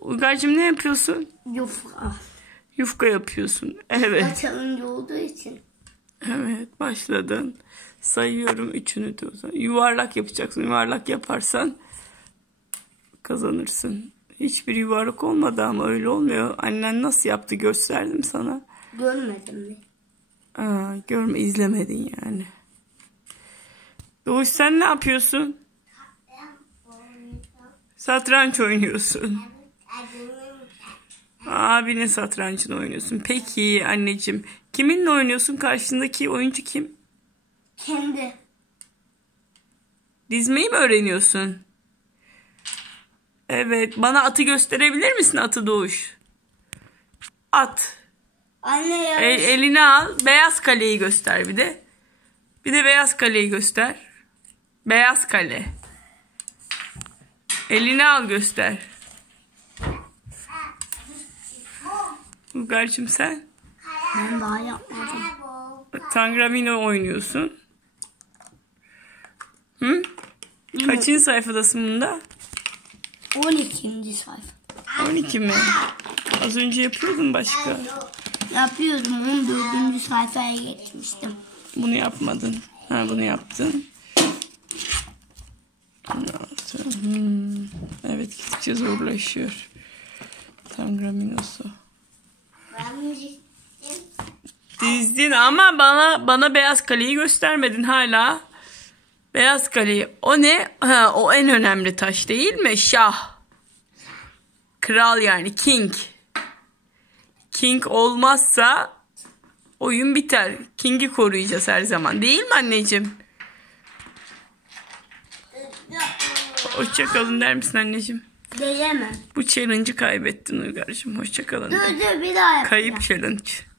Uygar'cığım ne yapıyorsun? Yufka. Yufka yapıyorsun. Evet. Açılınca olduğu için. Evet başladın. Sayıyorum üçünü de o zaman. Yuvarlak yapacaksın. Yuvarlak yaparsan kazanırsın. Hiçbir yuvarlak olmadı ama öyle olmuyor. Annen nasıl yaptı gösterdim sana. Görmedim mi? Aa, görme izlemedin yani. Doğuş sen ne yapıyorsun? Satranç oynuyorsun. Abinin satrançını oynuyorsun. Peki anneciğim. Kiminle oynuyorsun? Karşındaki oyuncu kim? Kendi. Dizmeyi mi öğreniyorsun? Evet. Bana atı gösterebilir misin atı Doğuş? At. Anne ya. El, elini al. Beyaz kaleyi göster bir de. Bir de beyaz kaleyi göster. Beyaz kale. Elini al göster. Uygar'cığım sen Ben daha yapmadım. Tangramino oynuyorsun. Hı? Kaçıncı sayfadasın bunda? 12. sayfa. 12 mi? Az önce yapıyordun başka. Yapıyordum. 14. sayfaya geçmiştim. Bunu yapmadın. Ha bunu yaptın. Hmm. Evet gittikçe zorlaşıyor. Tangraminosu. Dizdin ama bana bana beyaz kaleyi göstermedin hala. Beyaz kaleyi. O ne? Ha, o en önemli taş değil mi? Şah. Kral yani king. King olmazsa oyun biter. King'i koruyacağız her zaman. Değil mi anneciğim? Hoşçakalın der misin anneciğim? Diyemem. Bu challenge'ı kaybettin Uygar'cığım. Hoşçakalın. Dur dur bir daha yapacağım. Kayıp challenge.